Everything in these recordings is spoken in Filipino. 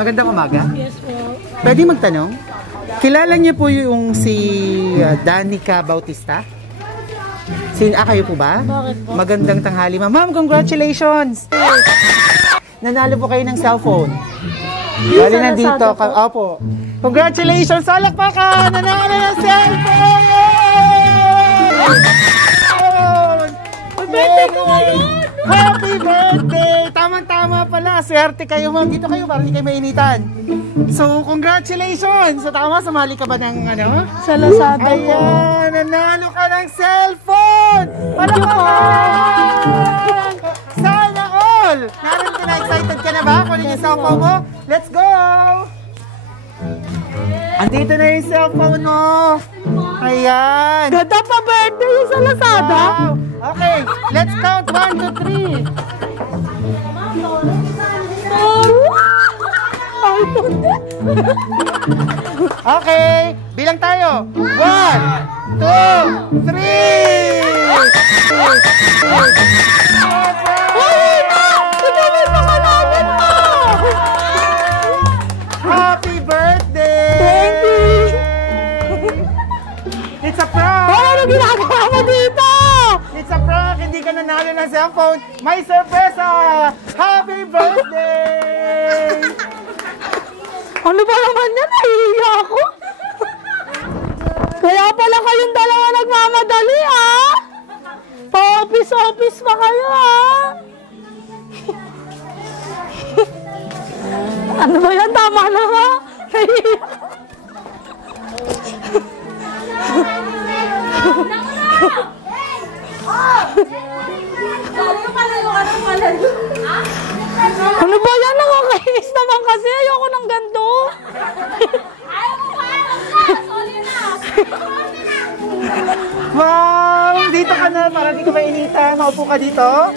Magandang umaga. Yes po. Pwede magtanong? Kilala niyo po yung si Danica Bautista? Kayo po ba? Bakit po? Magandang tanghali, ma'am. Ma'am, congratulations! Nanalo po kayo ng cellphone. Bali nandito. Opo. Congratulations! Salakpakan! Nanalo ng cellphone! Birthday ko ngayon! Happy birthday! Tama-tama pala. Swerte kayo, ma'am. Dito kayo para hindi kayo mainitan. So, congratulations! So, tama, sumali ka ba ng ano? Sa Lazada po. Ayan! Nanalo ka ng cellphone! Palakpakan! Sana all! Naroon ka na, excited ka na ba? Kunin yung cellphone mo? Let's go! Andito na yung cellphone mo! Ayan! Ganda pa birthday yung sa Lazada! Wow! Okay, let's count 1, 2, 3. Okay, bilang tayo. 1, 2, 3! Happy birthday! Thank you! It's a prank! Ano ginagawa mo dito? It's a prank! Hindi ka nanalo ng cellphone! May sorpresa! Happy birthday! Ano ba naman yan? Nahihiya ako. Kaya pala kayong dalawa nagmamadali, ha? Pa-office pa kayo, ha? Ano ba yan? Tama na ba? Nahihiya ako. Ano ba yan? Nakakainis naman kasi. Ayoko ng ganito. Wow! Dito ka na para di ka mainita. Maupo ka dito.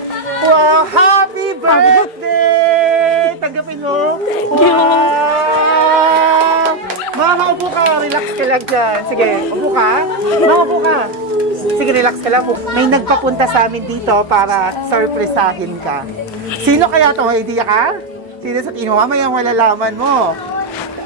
Wow! Happy birthday! Tanggapin mo. Thank you. Wow! Mama, upo ka. Relax ka lang dyan. Sige, upo ka. Mama, upo ka. Sige, relax ka lang. May nagpapunta sa amin dito para surprisahin ka. Sino kaya to? May idea ka? Sino sa tingin mo? Mamaya malalaman mo.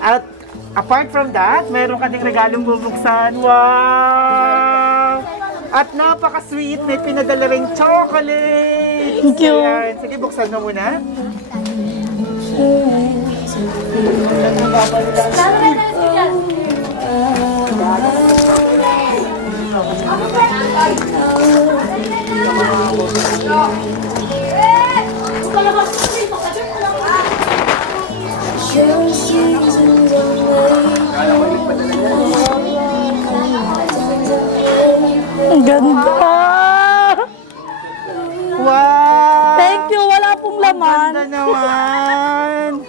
At apart from that, meron ka ding regalong bubuksan. Wow! At napaka-sweet. May pinadala ring chocolate. Thank you. Ayan. Sige, buksan mo muna. Ang ganda! Wow! Thank you! Wala pong laman. Ganda naman!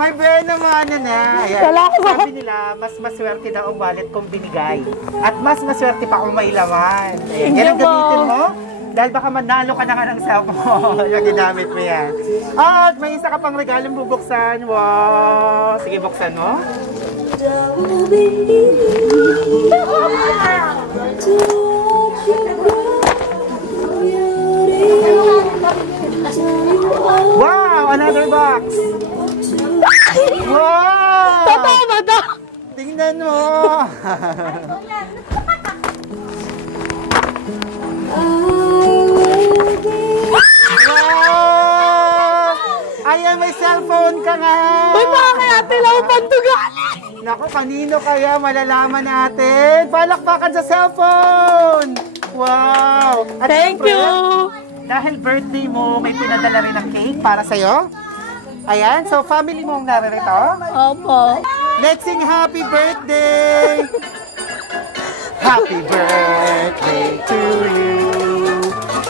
May brand naman na. Ayan. Sabi nila, mas maswerte daw ang wallet kung binigay. At mas maswerte pa kung may laman. Ayan, yan ang gamitin mo. Dahil baka manalo ka na nga ng cellphone. Yung ginamit mo yan. At may isa ka pang regalong bubuksan. Wow! Sige, buksan mo. Wow! Another box! Wow! Totoo ba ito? Tingnan mo! Wow! Ayan, may cellphone ka nga! Uy, baka kaya tilawan to galing! Naku, kanino kaya malalaman natin? Palakpakan sa cellphone! Wow! At Thank syempre, you! dahil birthday mo, may pinadala rin ng cake para sa'yo. Ayan, so family mo ang naririto. Opo. Let's sing happy birthday! Happy birthday to you!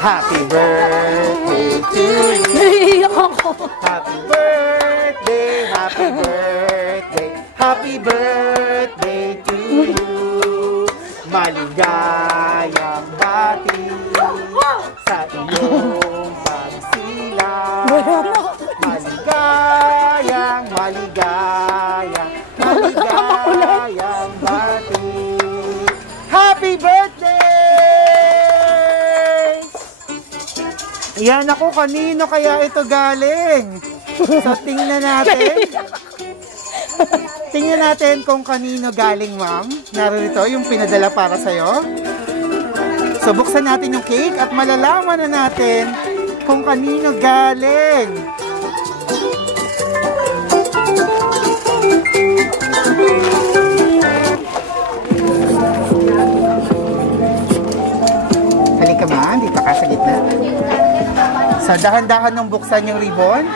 Happy birthday to you! Nahihiyak ako. Happy birthday! Happy birthday! Happy birthday to you! Maligayang bati sa iyong pagsilang. Maligayang, maligayang, maligayang bati. Happy birthday! Yan ako, kanino kaya ito galing? So, tingnan natin. Tingnan natin kung kanino galing, ma'am. Narito yung pinadala para sa'yo. So, buksan natin yung cake at malalaman na natin kung kanino galing. Halika, ma'am. Dito ka sa gitna. So, dahan-dahan nung buksan yung ribbon.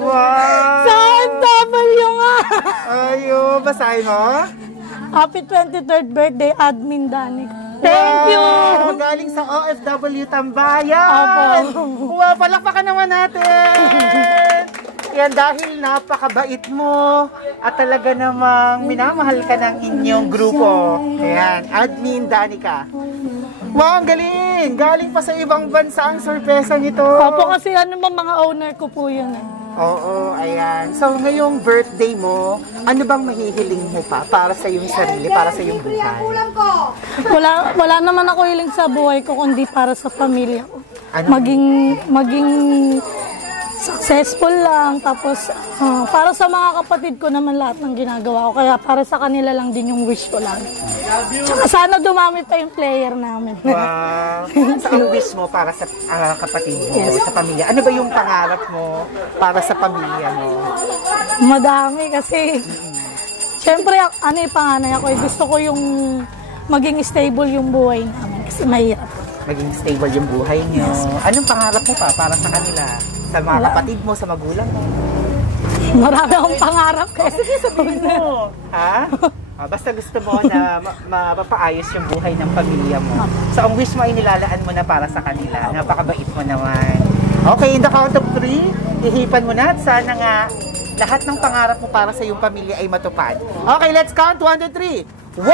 Wow! Saan W nga? Ayo, basahin mo. Happy 23rd birthday, Admin Danica. Thank you! Wow, galing sa OFW Tambayan. Opo. Wow, palakpakan naman natin. Yan, dahil napakabait mo at talaga namang minamahal ka ng inyong grupo. Ayan, Admin Danica. Wow, ang galing! Galing pa sa ibang bansa ang sorpresa nito. Opo, kasi ano mga owner ko po yun eh. Oo, ayan. So, ngayong birthday mo, ano bang mahihiling mo pa para sa iyong sarili, para sa iyong buhay? Wala naman ako hiling sa buhay ko, kundi para sa pamilya ko. Ano? Maging successful lang, tapos para sa mga kapatid ko naman lahat ng ginagawa ko, kaya para sa kanila lang din yung wish ko lang. Tsaka sana dumami pa yung player namin. Wow. Sa ang wish mo para sa kapatid mo, sa pamilya? Ano ba yung pangarap mo para sa pamilya mo? Madami kasi, syempre, ano yung panganay ako, gusto ko yung maging stable yung buhay namin kasi mahirap. Maging stable yung buhay niyo. Anong pangarap mo pa para sa kanila? Sa mga kapatid mo, sa magulang mo? Marami akong pangarap kasi. Sabihin mo. Ha? Basta gusto mo na mapapaayos yung buhay ng pamilya mo. So, ang wish mo ay nilalaan mo na para sa kanila. Napakabait mo naman. Okay, in the count of 3, ihipan mo na at sana nga lahat ng pangarap mo para sa iyong pamilya ay matupad. Okay, let's count. 1, 2, 3. 1,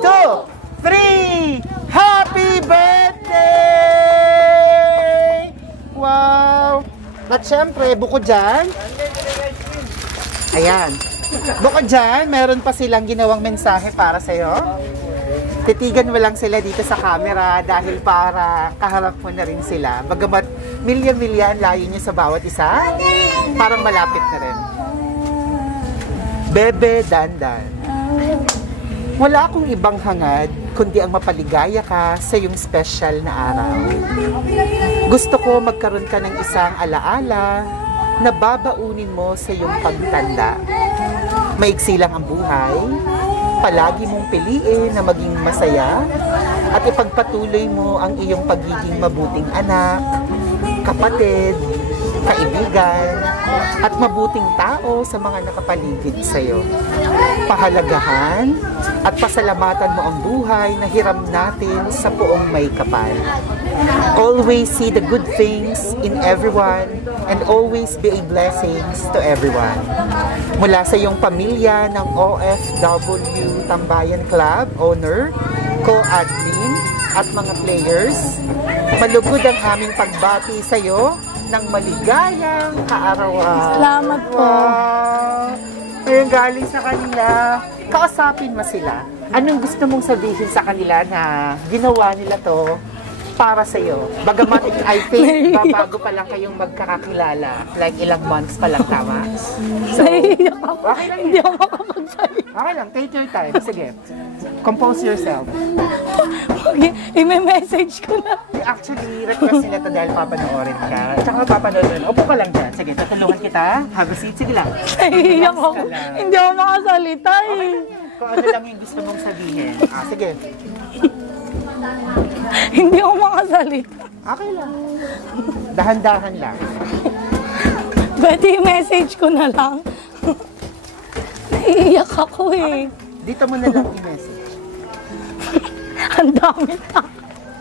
2, 3! Happy birthday! Wow! At syempre, bukod dyan, ayan, bukod dyan, meron pa silang ginawang mensahe para sa'yo. Titigan mo lang sila dito sa camera dahil para kaharap mo na rin sila. Bagamat milya-milya ang layo nyo sa bawat isa, parang malapit na rin. Bebe Dandan. Wala akong ibang hangad kundi ang mapaligaya ka sa iyong special na araw. Gusto ko magkaroon ka ng isang alaala na babaunin mo sa iyong pagtanda. Maiksi lang ang buhay, palagi mong piliin na maging masaya at ipagpatuloy mo ang iyong pagiging mabuting anak, kapatid, kaibigan, at mabuting tao sa mga nakapaligid sa iyo. Pahalagahan at pasalamatan mo ang buhay na hiram natin sa poong may kapal. Always see the good things in everyone and always be a blessings to everyone. Mula sa iyong pamilya ng OFW Tambayan Club, owner, co-admin, at mga players, malugod ang aming pagbati sa iyo ng maligayang kaarawan. Salamat po. Wow! Ngayon galing sa kanila, kausapin mo sila. Anong gusto mong sabihin sa kanila na ginawa nila to para sa iyo? Bagamat I think bago pa lang kayong magkakakilala, like ilang months pa lang, tama? So, Naiiyak ako. okay lang. Hindi ako makapagsalita. Okay lang, take your time. Sige, compose yourself. I-message ko na. Actually, request nila to dahil papanoorin ka. Tsaka papanoorin. Upo ka lang dyan. Sige, tutulungan kita. Have a seat. Sige lang. Naiiyak ako. Hindi ako makasalita eh. Kung ano lang yung gusto mong sabihin. Sige. Hindi ako makasalita. Okay lang. Dahan-dahan lang. Pwede i-message ko na lang. Naiiyak ako eh. Dito mo na lang i-message. Ang dami na.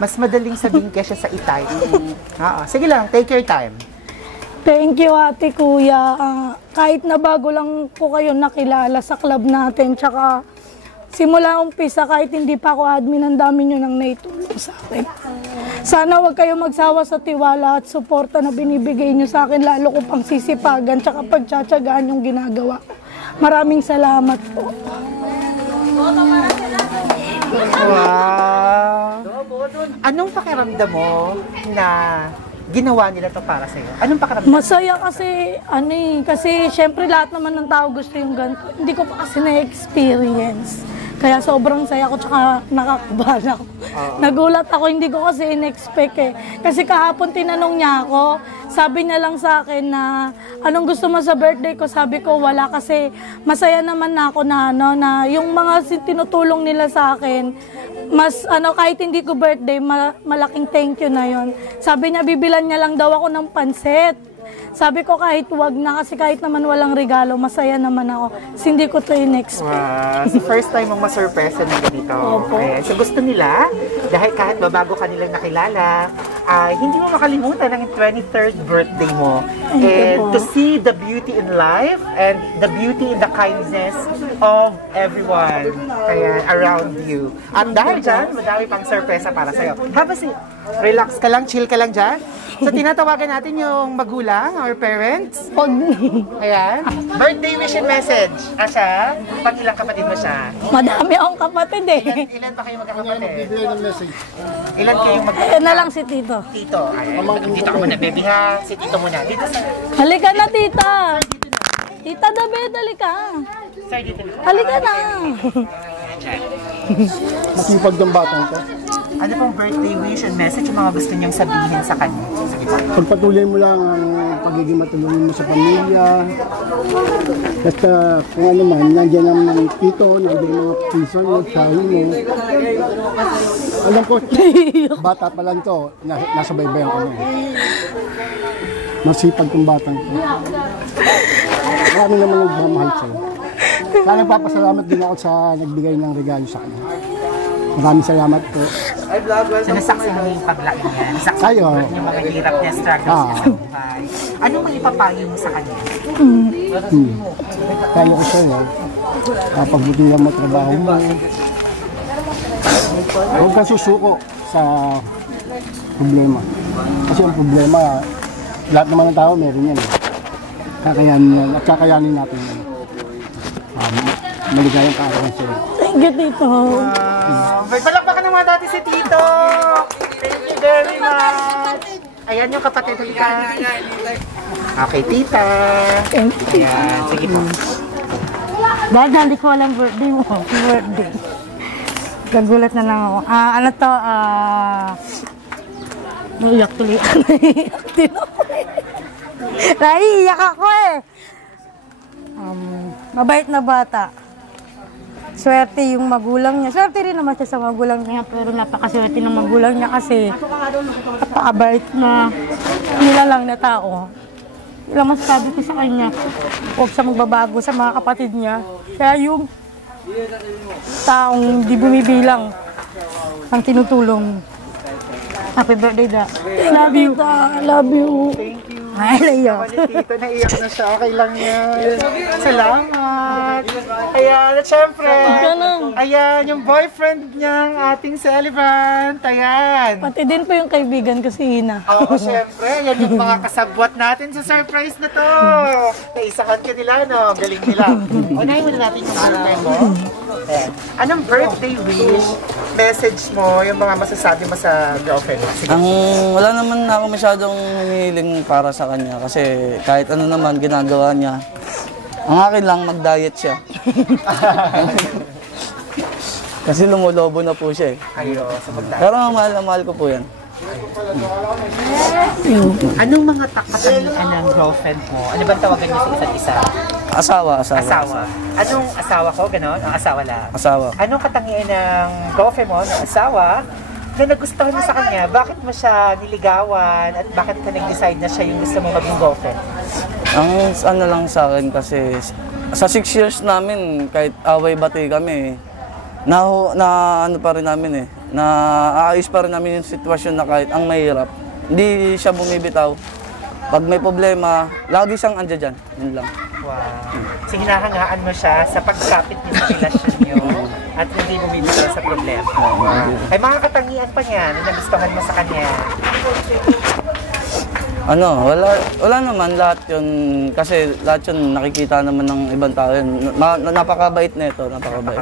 Mas madaling sabihin kesa sa i-type. Sige lang, take your time. Thank you, ate, kuya. Kahit na bago lang po kayo nakilala sa club natin, tsaka simula umpisa, kahit hindi pa ako admin, ang dami nyo nang naitulong sa akin. Sana wag kayo magsawa sa tiwala at suporta na binibigay nyo sa akin, lalo ko pang sisipagan tsaka pagtsatsagaan yung ginagawa ko. Maraming salamat po. Wow! Anong pakiramdam mo na ginawa nila to para sa'yo? Anong pakiramdam? Masaya kasi, kasi syempre lahat naman ng tao gusto yung ganito. Hindi ko pa kasi na-experience. Kaya sobrang saya ko tsaka nakakabahan ako. Nagulat ako, hindi ko kasi in-expect eh. Kasi kahapon tinanong niya ako, sabi niya lang sa akin na anong gusto mo sa birthday ko? Sabi ko wala kasi masaya naman na ako na na yung mga tinutulong nila sa akin, mas kahit hindi ko birthday, malaking thank you na yon. Sabi niya bibilan niya lang daw ako ng pansit. Sabi ko kahit wag na kasi kahit naman walang regalo, masaya naman ako. Kasi hindi ko to in-expect. Wow. So first time mong masurpresa na ganito. Opo. Okay. So gusto nila, dahil kahit babago ka nilang nakilala, hindi mo makalimutan ang 23rd birthday mo. Thank you And po. to see the beauty in life and the beauty in the kindness of everyone around you. At dahil dyan, madami pang surpresa para sa'yo. Relax ka lang, chill ka lang dyan. So tinatawagan natin yung magulang or parents. Pag Ayan. Birthday wish and message. Asya, pang-ilang kapatid mo siya? madami akong kapatid eh. Ilan pa kayo magkakapatid? Ilan kayong Ayun na lang si Tito. Tito. Ayan. Dito ka muna, baby ha. Si Tito muna. Dito sa... Halika na, Tita. Tita David, halika. Sir, dito. Halika na. Masipag ng batang to. Ano pong birthday wish and message yung mga gusto niyang sabihin sa kanya? Sige po. Pagpatuloy mo lang ang pagiging matulungin mo sa pamilya. Basta kung ano man, nandiyan ang mga tito, nandiyan ang mga pinsan mo, sahin mo. Alam ko, bata pa lang to, nasa baybayan ko na. Masipag kong batang to. Marami naman nagmamahal sa'yo. Kaya nagpapasalamat din ako sa nagbigay ng regalo sa kanya. Maraming salamat po. So nasaksi mo yung paglaki niya. Nasaksi Tayo. mo yung mga hirap niya, struggles niya sa buhay. Anong may ipapayo mo sa kanya? Kaya ko sa'yo, pagbutihan mo trabaho mo. Huwag kang susuko sa problema. Kasi ang problema, lahat naman ng tao meron yan. Kakayanin yan at kakayanin natin yan. Maligayang kaarawan sa'yo. Thank you, Tito. May palakpakan naman dati si Tito. Thank you very much. Ayan yung kapatid ka. Okay, Tita. Thank you. Ayan, sige po. Dahil hindi ko alam birthday mo. Birthday. Gagulat na lang ako. Naiyak tuloy. Naiiyak ako eh. Mabait na bata. Swerte yung magulang niya. Swerte rin naman siya sa magulang niya, pero napakaswerte ng magulang niya kasi napakabait na nilalang na tao. Ilang masasabi ko sa kanya, huwag siya magbabago sa mga kapatid niya. Kaya yung taong di bumibilang ang tinutulong. Happy birthday, Da. Love you, Da. Love you. Thank you. Ay, naiyak. Tito, naiyak na siya. Okay lang yan. Salamat. Ayan, at syempre, ayan, yung boyfriend niyang ating celebrant. Ayan. Pati din po yung kaibigan ko si Ina. Oo, syempre, yan yung mga kasabwat natin sa surprise na to. Naisahan ka nila, no? Galing nila. Unahin muna natin yung girlfriend mo. Ayan. Anong birthday wish, message mo, yung mga masasabi mo sa girlfriend mo? Sige. Wala naman ako masyadong hinihiling para sa kanya kasi kahit ano naman ginagawa niya. Ang akin lang, mag-diet siya. Kasi lumulobo na po siya eh. Ayo, sa pagdaan. Pero mahal na mahal ko po yan. Anong mga katangian ng girlfriend mo? Ano bang tawagan niyo sa isa't isa? Asawa. Anong asawa ko, gano'n? Ang asawa lang. Asawa. Anong katangian ng girlfriend mo, ng asawa, na nagustuhan mo sa kanya? Bakit mo siya niligawan at bakit ka nag-decide na siya yung gusto mo maging girlfriend? Ang ano lang sa akin kasi sa 6 years namin kahit away-bati kami na ano pa rin namin na aayos pa rin namin yung sitwasyon na kahit ang mahirap. Hindi siya bumibitaw. Pag may problema, lagi siyang andyan dyan. Yun lang. Wow. So hinahangaan mo siya sa pagkapit niyo sa relasyon niyo. At hindi bumibitaw sa problema. Ay, mga katangian pa niya na nagustuhan mo sa kanya. Ano, wala naman lahat yun. Kasi lahat yun nakikita naman ng ibang tao yun. Napakabait na ito, napakabait.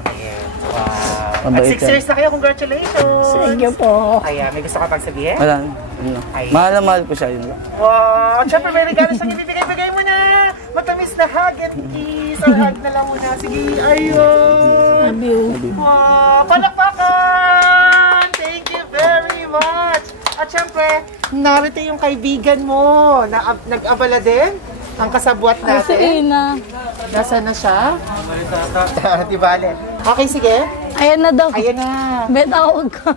Wow. At Mabait 6 yan. years na kayo, congratulations! Thank you po. Ayan, may gusto ka pang sabihin? Wala, ano. Mahal na mahal ko siya, yun lang. Wow! At syempre may regalo siyang ibibigay mo na! Matamis na hug and kiss! Or hug na lang muna. Sige, ayun! Love you. Wow! Palakpakan! Thank you very much! At syempre, narito yung kaibigan mo na nag-abala din. Ang kasabwat Ay, si natin. Ina. Nasaan na siya? Di bale. Okay, sige. Ayan na daw. Ayan na. Betawag ka.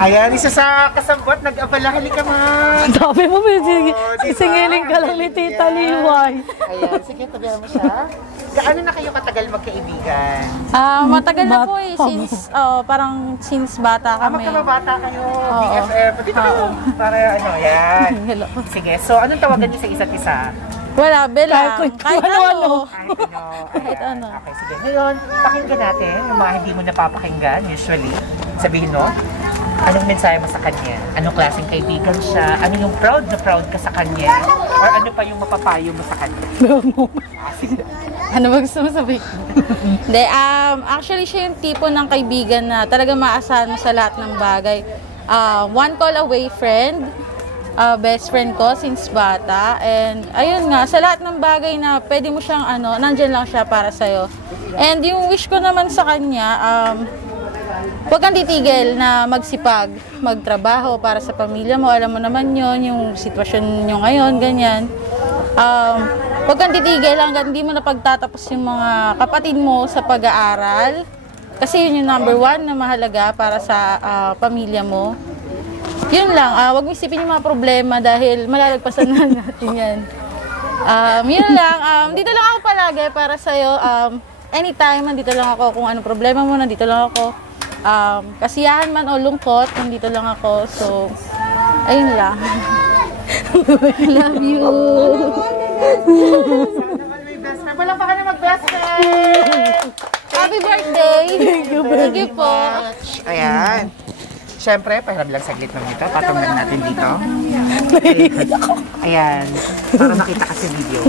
Ayan, isa sa kasabwat, nag-abala. Halika man. Sabi mo, sige, Oh, diba? sisingilin ka lang ni Tita Liway. Ayan, sige, tabihan mo siya. Gaano na kayo katagal magkaibigan? Matagal na po Bata mo. parang since bata kami. Magkababata kayo, BFF. Dito kayo. Para ano, yan. Hello. Sige, so anong tawagan niyo sa isa't isa? Wala, Bella. Kahit ano. Kahit ano. Okay, sige. Ngayon, pakinggan natin yung mga hindi mo napapakinggan, usually. Sabihin mo, anong mensahe mo sa kanya? Anong klaseng kaibigan siya? Ano yung proud na proud ka sa kanya? Or ano pa yung mapapayo mo sa kanya? Ano ba gusto mo sabihin? Hindi, actually siya yung tipo ng kaibigan na talaga maasahan mo sa lahat ng bagay. One call away friend, best friend ko since bata. And ayun nga, sa lahat ng bagay na pwede mo siyang nandyan lang siya para sa'yo. And yung wish ko naman sa kanya, huwag kang titigil na magsipag, magtrabaho para sa pamilya mo. Alam mo naman yon yung sitwasyon nyo ngayon, ganyan. Huwag kang titigil hanggang hindi mo na pagtatapos yung mga kapatid mo sa pag-aaral. Kasi yun yung number 1 na mahalaga para sa pamilya mo. Yun lang, huwag mo isipin yung mga problema dahil malalagpasan na natin yan. Yun lang, dito lang ako palagi para sa'yo. Anytime, nandito lang ako. Kung anong problema mo, nandito lang ako. Kasiyahan man o lungkot, nandito lang ako. So, ayun lang. Love you. Sana naman may best friend. Wala pa ka na mag-best friend! Happy birthday! Thank you po. Ayan. Siyempre, pahiram lang saglit lang dito. Patong lang natin dito. Ayan. Para makita kasi video.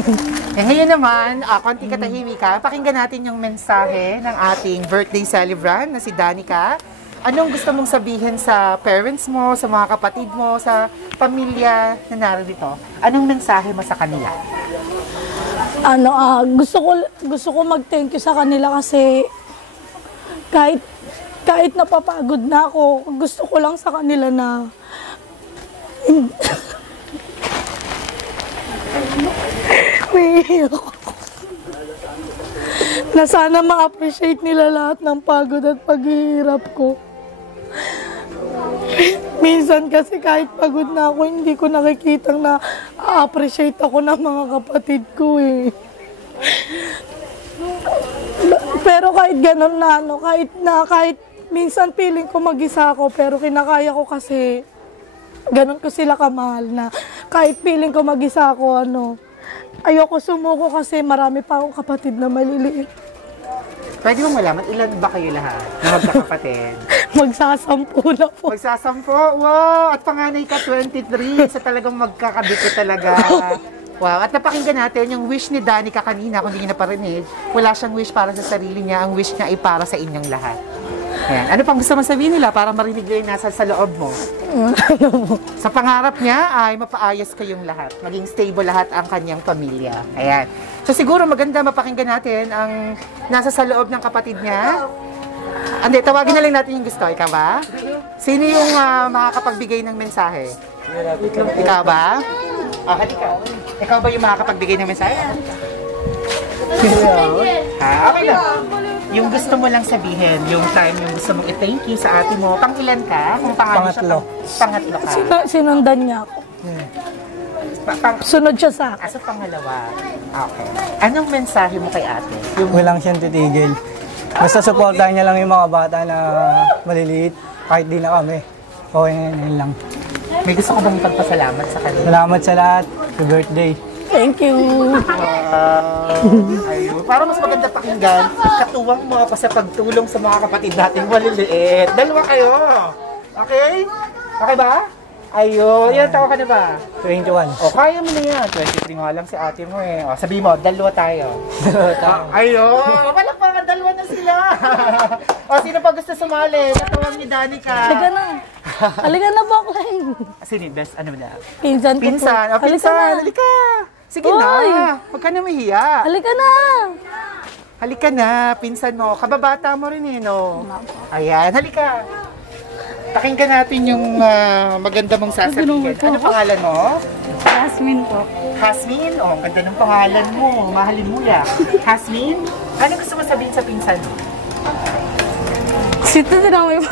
Eh, ngayon naman, konting katahimika. Pakinggan natin yung mensahe ng ating birthday celebrant na si Danica. Anong gusto mong sabihin sa parents mo, sa mga kapatid mo, sa pamilya na narito? Anong mensahe mo sa kanila? Gusto ko mag-thank you sa kanila kasi kahit napapagod na ako, gusto ko lang sa kanila na na sana ma-appreciate nila lahat ng pagod at paghihirap ko. Minsan kasi kahit pagod na ako, hindi ko nakikitang na appreciate ako ng mga kapatid ko eh. Pero kahit ganun na, kahit minsan feeling ko mag-isa ako, pero kinakaya ko kasi ganun ko sila kamahal na kahit feeling ko mag-isa ako, ayoko sumuko kasi marami pa akong kapatid na maliliit. Pwede mo malaman, ilan ba kayo lahat na magkakapatid? Magsasampu na po. Magsasampo? Wow! At panganay ka, 23. Sa talagang magkakabit talaga. Wow. At napakinggan natin yung wish ni Danica kanina, kung hindi niyo naparinig. Wala siyang wish para sa sarili niya. Ang wish niya ay para sa inyong lahat. Ayan. Ano pang gusto mo sabihin nila para marinig nila yung nasa sa loob mo? Sa pangarap niya ay mapaayos kayong lahat. Maging stable lahat ang kanyang pamilya. Ayan. So siguro maganda mapakinggan natin ang nasa sa loob ng kapatid niya. Andi, tawagin na lang natin yung gusto. Ikaw ba? Sino yung makakapagbigay ng mensahe? Ikaw ba? Halika. Ikaw ba yung makakapagbigay ng mensahe? Okay lang. Yung gusto mo lang sabihin, yung time yung gusto mong i-thank you sa ate mo, pang-ilan ka? Kung pangatlo ka. Sinundan niya ako. Sunod siya sa akin. Asa pangalawa? Okay. Anong mensahe mo kay ate? Yung Walang siyang titigil. Basta supportahan niya lang yung mga bata na maliliit, kahit di na kami. Okay na yun lang. may gusto ka bang ipagpasalamat sa kanila? Salamat sa lahat. Happy birthday. Thank you. Ayun. Para mas maganda pakinggan, katuwang mo ako sa pagtulong sa mga kapatid nating maliliit. Dalawa kayo. Okay? Okay ba? Ayun. Ilan taon ka na ba? 21. O, kaya mo na yan. 23 nga lang si ate mo eh. O, sabi mo, dalawa tayo. Ayun. Wala pa nga, dalawa na sila. O, sino pa gusto sumali? Natuwang ni Danica. Halika na. Halika na, Baklang. Sino yung best? Ano na? Pinsan ko po. Pinsan. O, Halika pinsan. na. Halika. Sige Uy. na. Huwag ka na mahiya. Halika na. Halika na, pinsan mo. Kababata mo rin eh, no? Ayan, halika. Pakinggan natin yung maganda mong sasabihin. Ano pangalan mo? Jasmine po. Hasmin? Oh, ang ganda ng pangalan mo. Mahalin mo ya. Hasmin? Ano gusto mo sabihin sa pinsan mo? Sito din ako po.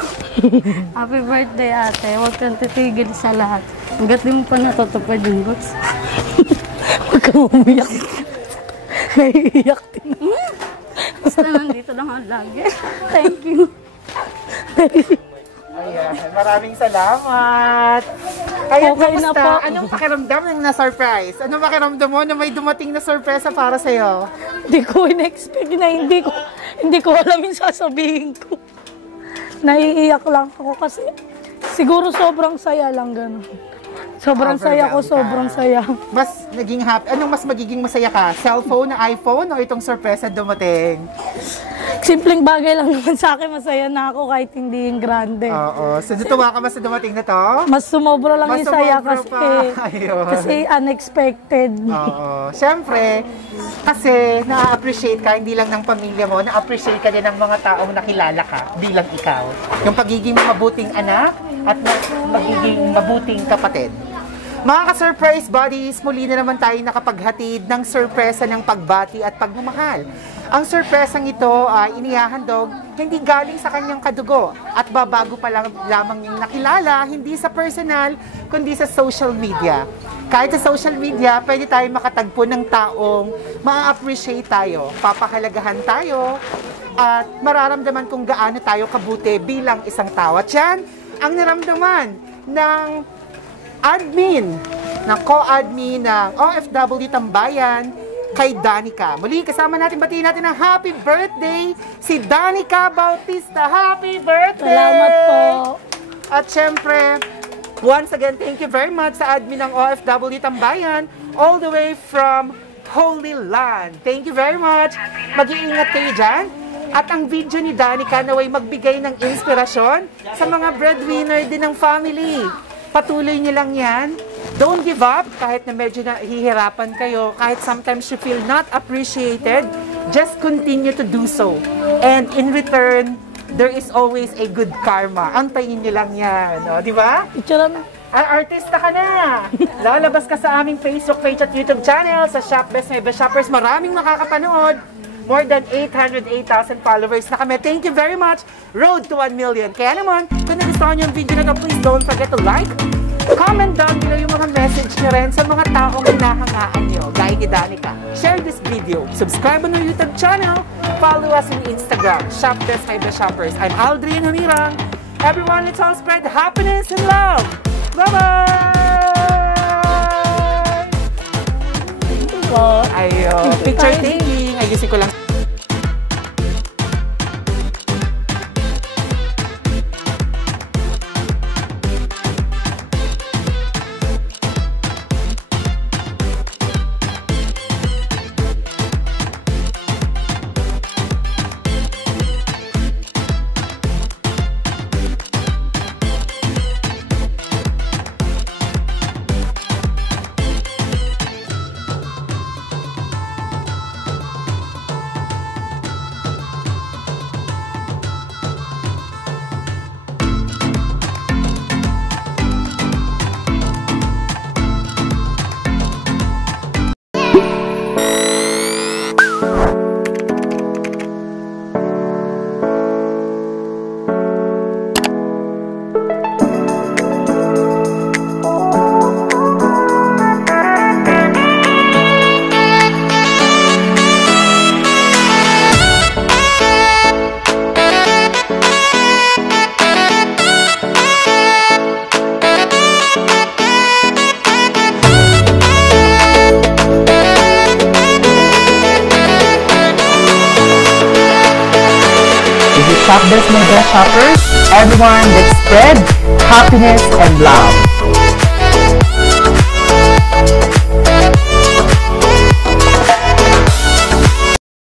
Happy birthday, ate. Huwag kang titigil sa lahat. Hanggat di mo pa natutupad yung books. Huwag kang umiyak. Naiiyak din. Basta nandito lang ako lagi. Thank you. Ayan, maraming salamat. Ayan, Okay na kamusta? po. Anong pakiramdam ng na-surprise? Anong pakiramdam mo na may dumating na sorpresa para sa'yo? Hindi ko in-expect na hindi ko alam yung sasabihin ko. Naiiyak lang ako kasi siguro sobrang saya lang gano'n. Sobrang saya ko, sobrang saya. Mas naging happy. Anong mas magiging masaya ka? Cellphone na iPhone o itong sorpresa dumating? Simpleng bagay lang naman sa akin, masaya na ako kahit hindi yung grande. Oo. So, natuwa ka ba sa dumating na to? Mas sumobra lang Mas yung saya sumobra kasi, pa. Ayun. kasi unexpected. Oo. Siyempre, kasi na-appreciate ka, hindi lang ng pamilya mo, na-appreciate ka din ng mga taong nakilala ka bilang ikaw. Yung pagiging mabuting anak at magiging mabuting kapatid. Mga ka-surprise buddies, muli na naman tayo nakapaghatid ng sorpresa ng pagbati at pagmamahal. Ang sorpresang ito ay inihahandog hindi galing sa kanyang kadugo at babago pa lang lamang yung nakilala, hindi sa personal, kundi sa social media. Kahit sa social media, pwede tayo makatagpo ng taong ma-appreciate tayo, papahalagahan tayo, at mararamdaman kung gaano tayo kabuti bilang isang tao. At yan, ang naramdaman ng admin, ng co-admin ng OFW Tambayan kay Danica. Muli, kasama natin, batiin natin ng happy birthday si Danica Bautista. Happy birthday! Salamat po. At syempre, once again, thank you very much sa admin ng OFW Tambayan all the way from Holy Land. Thank you very much. Mag-iingat kayo dyan. At ang video ni Danica naway magbigay ng inspirasyon sa mga breadwinner din ng family. Patuloy niyo lang yan. Don't give up kahit na medyo nahihirapan kayo, kahit sometimes you feel not appreciated, just continue to do so. And in return, there is always a good karma. Antayin niyo lang yan. O, di ba? Picture na. Artista ka na! Lalabas ka sa aming Facebook page at YouTube channel sa Shop Best Nueva Shoppers. Maraming makakapanood. More than 808,000 followers na kami. Thank you very much. Road to 1 million. Kaya naman, kung nagustuhan niyo yung video na to, please don't forget to like, comment down below yung mga message niyo rin sa mga taong hinahangaan niyo, gaya ni Danica. Share this video. Subscribe on our YouTube channel. Follow us on Instagram, Shop Best Nueva Shoppers. I'm Aldrin Humirang. Everyone, let's all spread happiness and love. Bye-bye! Ayo, picture taking. Ayusin ko lang. Shop Best My Best Shoppers, everyone that spread happiness and love.